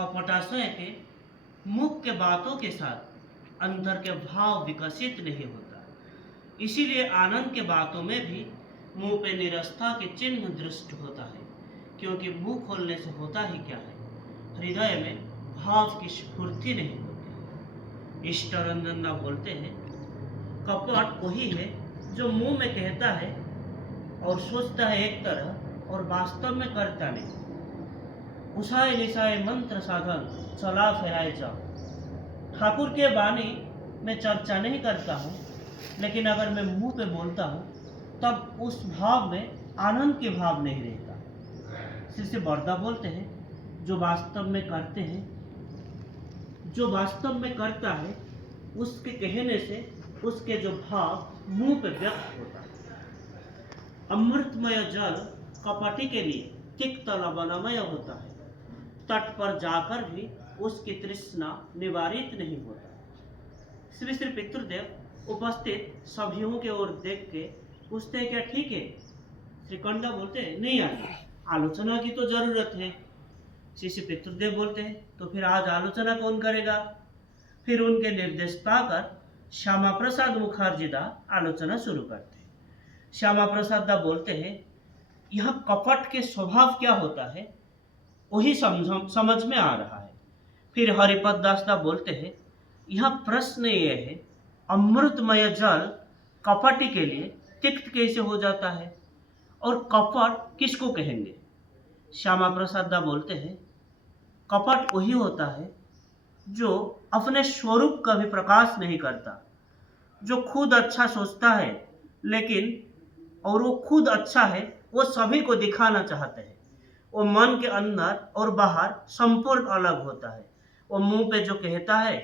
कपटाशय के मुख के बातों के साथ अंतर के भाव विकसित नहीं होता। इसीलिए आनंद के बातों में भी मुंह पे निरस्ता के चिन्ह दृष्ट होता है, क्योंकि मुंह खोलने से होता ही क्या है, हृदय में भाव की स्फूर्ति नहीं होती। इष्टरंजन बोलते हैं, कपट वही है जो मुंह में कहता है और सोचता है एक तरह और वास्तव में करता नहीं। उषाए निशाए मंत्र साधन चला फेराए जाओ। ठाकुर के वाणी में चर्चा नहीं करता हूँ, लेकिन अगर मैं मुंह पे बोलता हूँ तब उस भाव में आनंद के भाव नहीं रहता। श्री श्री बरदा बोलते हैं, जो वास्तव में करते हैं, जो वास्तव में करता है उसके कहने से उसके जो भाव मुंह पे व्यक्त होता है। अमृतमय जल कपटी के लिए तिक्त लवणमय होता है, तट पर जाकर भी उसकी तृष्णा निवारित नहीं होता। श्री श्री पितृदेव उपस्थित सभीयों के ओर देख के पूछते हैं, क्या ठीक है? श्री कंडा बोलते हैं, नहीं आगे आलोचना की तो जरूरत है। श्री श्री पितृदेव बोलते हैं, तो फिर आज आलोचना कौन करेगा? फिर उनके निर्देश पाकर श्यामा प्रसाद मुखर्जी दा आलोचना शुरू करते हैं। श्यामा प्रसाद दा बोलते हैं, यह कपट के स्वभाव क्या होता है वही समझ में आ रहा है। फिर हरिपद दास दा बोलते हैं, यह प्रश्न ये है, अमृतमय जल कपटी के लिए तिक्त कैसे हो जाता है और कपट किसको कहेंगे? श्यामा प्रसाद दा बोलते हैं, कपट वही होता है जो अपने स्वरूप का भी प्रकाश नहीं करता, जो खुद अच्छा सोचता है लेकिन और वो खुद अच्छा है वो सभी को दिखाना चाहते हैं। वो मन के अंदर और बाहर संपूर्ण अलग होता है। वो मुंह पे जो कहता है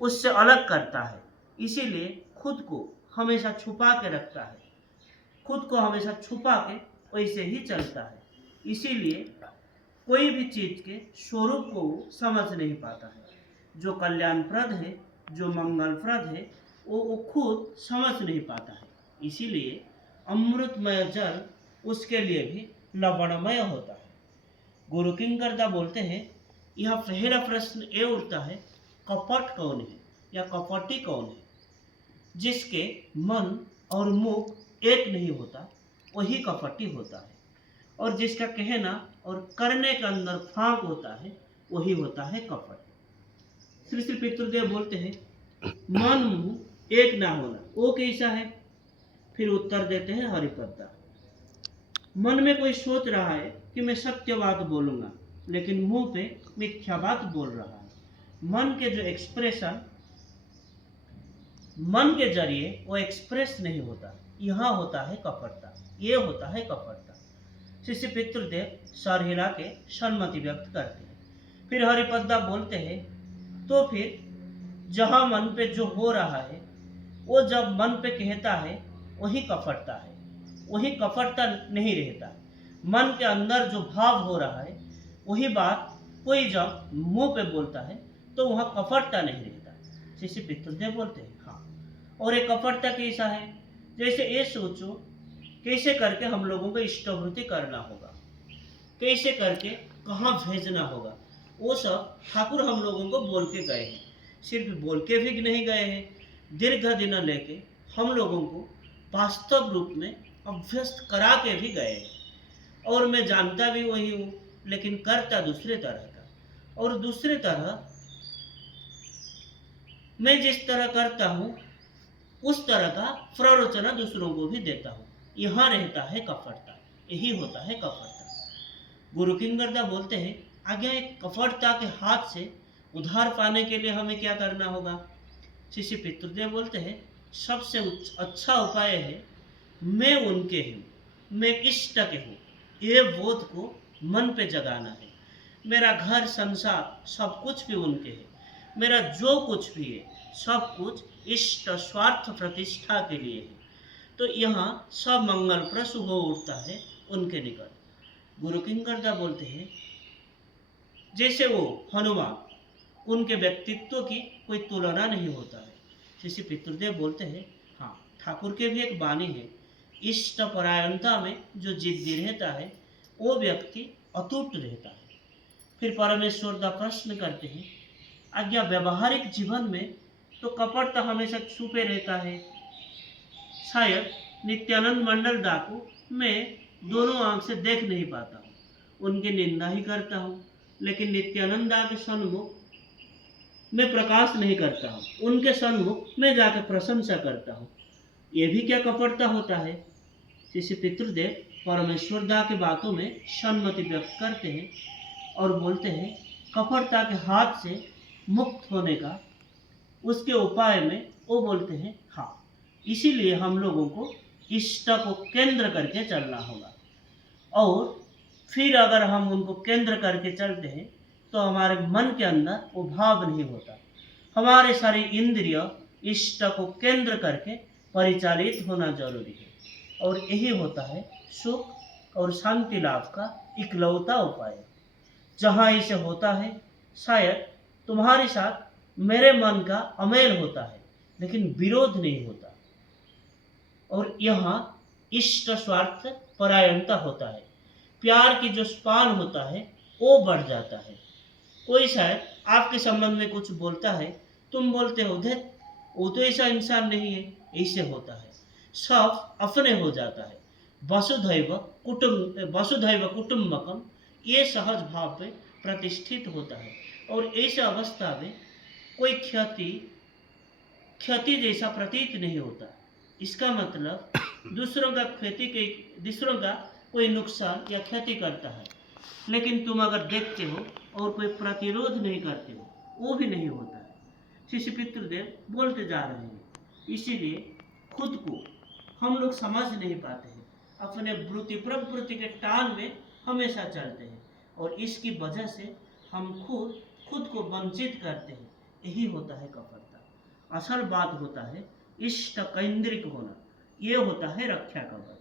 उससे अलग करता है, इसीलिए खुद को हमेशा छुपा के रखता है, खुद को हमेशा छुपा के वैसे ही चलता है। इसीलिए कोई भी चीज के स्वरूप को समझ नहीं पाता है। जो कल्याणप्रद है, जो मंगलप्रद है, वो खुद समझ नहीं पाता है। इसीलिए अमृतमय जल उसके लिए भी लवणमय होता है। गुरु किंकरदा बोलते हैं, यह पहला प्रश्न ये उठता है, कपट कौन है या कपटी कौन है? जिसके मन और मुख एक नहीं होता वही कपटी होता है, और जिसका कहना और करने के अंदर फांक होता है वही होता है कपट। श्री श्री पितृदेव बोलते हैं, मन मुंह एक ना होना वो कैसा है? फिर उत्तर देते हैं हरिपद्दा, मन में कोई सोच रहा है कि मैं सत्य बात बोलूंगा, लेकिन मुंह पे मिथ्या बात बोल रहा है। मन के जो एक्सप्रेशन, मन के जरिए वो एक्सप्रेस नहीं होता, यहाँ होता है कपटता, ये होता है कपटता। शिष्य पितृदेव सर हिला के सम्मति व्यक्त करते हैं। फिर हरिपद्दा बोलते हैं, तो फिर जहाँ मन पे जो हो रहा है वो जब मन पे कहता है वही कपटता है, वही कपटता नहीं रहता। मन के अंदर जो भाव हो रहा है वही बात कोई जब मुंह पे बोलता है तो वहाँ कपटता नहीं रहता। शिष्य पितृदेव बोलते हैं, हाँ। और ये कपटता कैसा है? जैसे ये सोचो, कैसे करके हम लोगों को इष्टवृत्ति करना होगा, कैसे करके कहाँ भेजना होगा, वो सब ठाकुर हम लोगों को बोल के गए हैं। सिर्फ बोल के भी नहीं गए हैं, दीर्घ दिन लेके हम लोगों को वास्तव रूप में अभ्यस्त करा के भी गए हैं। और मैं जानता भी वही हूँ, लेकिन करता दूसरे तरह का, और दूसरे तरह मैं जिस तरह करता हूँ उस तरह का प्ररोचना दूसरों को भी देता हूँ। यहाँ रहता है कपटता, यही होता है कपटता। गुरु किंकरदा बोलते हैं, आगे एक कपटता के हाथ से उधार पाने के लिए हमें क्या करना होगा? शिष्य पितृदेव बोलते हैं, सबसे अच्छा उपाय है मैं उनके हूँ, मैं इष्ट के हूँ, ये बोध को मन पे जगाना है। मेरा घर संसार सब कुछ भी उनके है, मेरा जो कुछ भी है सब कुछ इष्ट स्वार्थ प्रतिष्ठा के लिए है। तो यहाँ सब मंगल प्रसु हो उठता है उनके निकट। गुरु किंकरदा बोलते हैं, जैसे वो हनुमान, उनके व्यक्तित्व की कोई तुलना नहीं होता है। शिष्य पितृदेव बोलते हैं, हाँ, ठाकुर के भी एक वाणी है, इष्ट परायणता में जो जिद्दी रहता है वो व्यक्ति अटूट रहता है। फिर परमेश्वर दा प्रश्न करते हैं, आज्ञा व्यवहारिक जीवन में तो कपट तो हमेशा छुपे रहता है। शायद नित्यानंद मंडल दा को मैं दोनों आंख से देख नहीं पाता हूँ, उनकी निंदा ही करता हूँ, लेकिन नित्यानंद दा के सन्मुख मैं प्रकाश नहीं करता हूँ, उनके सन्मुख मैं जाकर प्रशंसा करता हूँ। ये भी क्या कपटता होता है। शिष्य पितृदेव परमेश्वर दा की बातों में सम्मति व्यक्त करते हैं और बोलते हैं, कपटता के हाथ से मुक्त होने का उसके उपाय में वो बोलते हैं हाँ, इसीलिए हम लोगों को इष्ट को केंद्र करके चलना होगा। और फिर अगर हम उनको केंद्र करके चलते हैं तो हमारे मन के अंदर वो भाव नहीं होता। हमारे सारी इंद्रिय इष्ट को केंद्र करके परिचालित होना जरूरी है, और यही होता है सुख और शांति लाभ का इकलौता उपाय। जहाँ इसे होता है, शायद तुम्हारे साथ मेरे मन का अमेल होता है, लेकिन विरोध नहीं होता, और यहाँ इष्ट स्वार्थ परायणता होता है। प्यार की जो स्पान होता है वो बढ़ जाता है। कोई शायद आपके संबंध में कुछ बोलता है, तुम बोलते हो देख वो तो ऐसा इंसान नहीं है, ऐसे होता है। सब अपने हो जाता है। वसुधैव कुटुंबकम ये सहज भाव पे प्रतिष्ठित होता है, और ऐसे अवस्था में कोई क्षति जैसा प्रतीत नहीं होता। इसका मतलब दूसरों का कोई नुकसान या क्षति करता है, लेकिन तुम अगर देखते हो और कोई प्रतिरोध नहीं करते हो, वो भी नहीं होता है। शिष्य पितृदेव बोलते जा रहे हैं, इसीलिए खुद को हम लोग समझ नहीं पाते हैं, अपने वृत्ति प्रवृत्ति के टान में हमेशा चलते हैं, और इसकी वजह से हम खुद को वंचित करते हैं। यही होता है कपटता। असल बात होता है इष्ट केंद्रिक होना, ये होता है रक्षा कवच।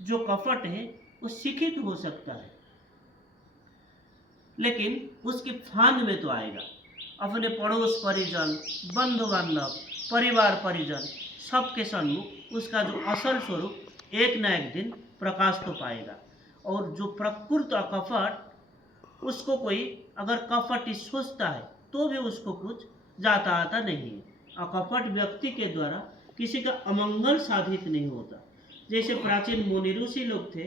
जो कपट है वो शिक्षित हो सकता है, लेकिन उसके फांद में तो आएगा। अपने पड़ोस परिजन, बंधु बांधव, परिवार परिजन सबके सन्मुख उसका जो असल स्वरूप एक न एक दिन प्रकाश तो पाएगा। और जो प्रकृत कपट, उसको कोई अगर कपट सोचता है तो भी उसको कुछ जाता आता नहीं है। अकपट व्यक्ति के द्वारा किसी का अमंगल साधित नहीं होता। जैसे प्राचीन मुनि ऋषि लोग थे,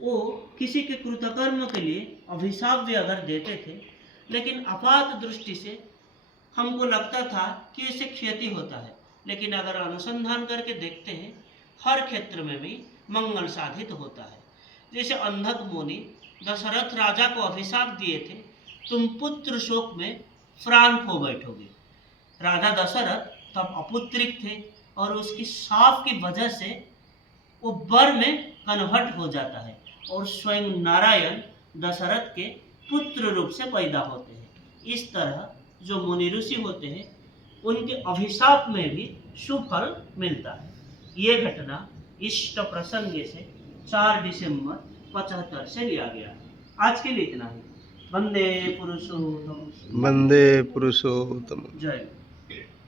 वो किसी के कृतकर्म के लिए अभिशाप भी अगर देते थे, लेकिन आपात दृष्टि से हमको लगता था कि इससे क्षति होता है, लेकिन अगर अनुसंधान करके देखते हैं हर क्षेत्र में भी मंगल साधित होता है। जैसे अंधक मुनि दशरथ राजा को अभिशाप दिए थे, तुम पुत्र शोक में प्राण खो बैठोगे। राजा दशरथ तब अपुत्रिक थे, और उसकी शाप की वजह से वो वर में कन्वर्ट हो जाता है, और स्वयं नारायण दशरथ के पुत्र रूप से पैदा होते हैं। इस तरह जो मुनि ऋषि होते हैं, उनके अभिशाप में भी शुभ फल मिलता है। ये घटना इष्ट प्रसंग से 4 दिसंबर 75 से लिया गया। आज के लिए इतना ही। वंदे पुरुषोत्तम। वंदे पुरुषोत्तम। जय।